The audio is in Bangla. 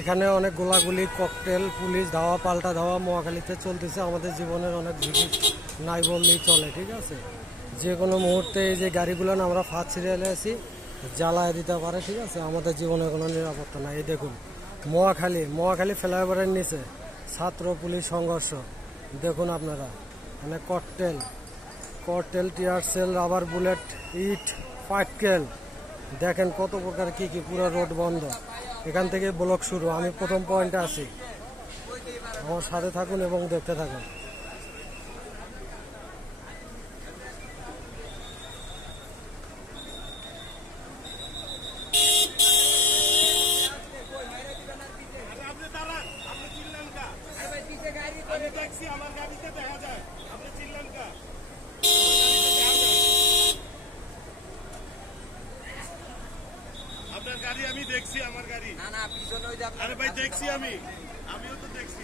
এখানে অনেক গোলাগুলি, ককটেল, পুলিশ ধাওয়া পাল্টা ধাওয়া মহাখালীতে চলতেছে। আমাদের জীবনের অনেক ঝুঁকি নাই বললেই চলে, ঠিক আছে। যে কোনো মুহূর্তে এই যে গাড়িগুলো আমরা ফাঁদ সিরিয়ালে আছি, জ্বালায় দিতে পারে, ঠিক আছে। আমাদের জীবনে কোনো নিরাপত্তা নাই। এই দেখুন মহাখালী ফ্লাইওভারের নিচে ছাত্র পুলিশ সংঘর্ষ দেখুন আপনারা। মানে cocktail, tear shell, rubber bullet, ইট, পাটকেল, দেখেন কত প্রকার কি পুরো রোড বন্ধ। এখান থেকে ব্লক শুরু। আমি প্রথম পয়েন্টে আছি, আমার সাথে থাকুন এবং দেখতে থাকুন। আপনার গাড়ি আমি দেখছি, আমার গাড়ি। না না পিছনে ওই যে আরে ভাই দেখছি, আমিও তো দেখছি।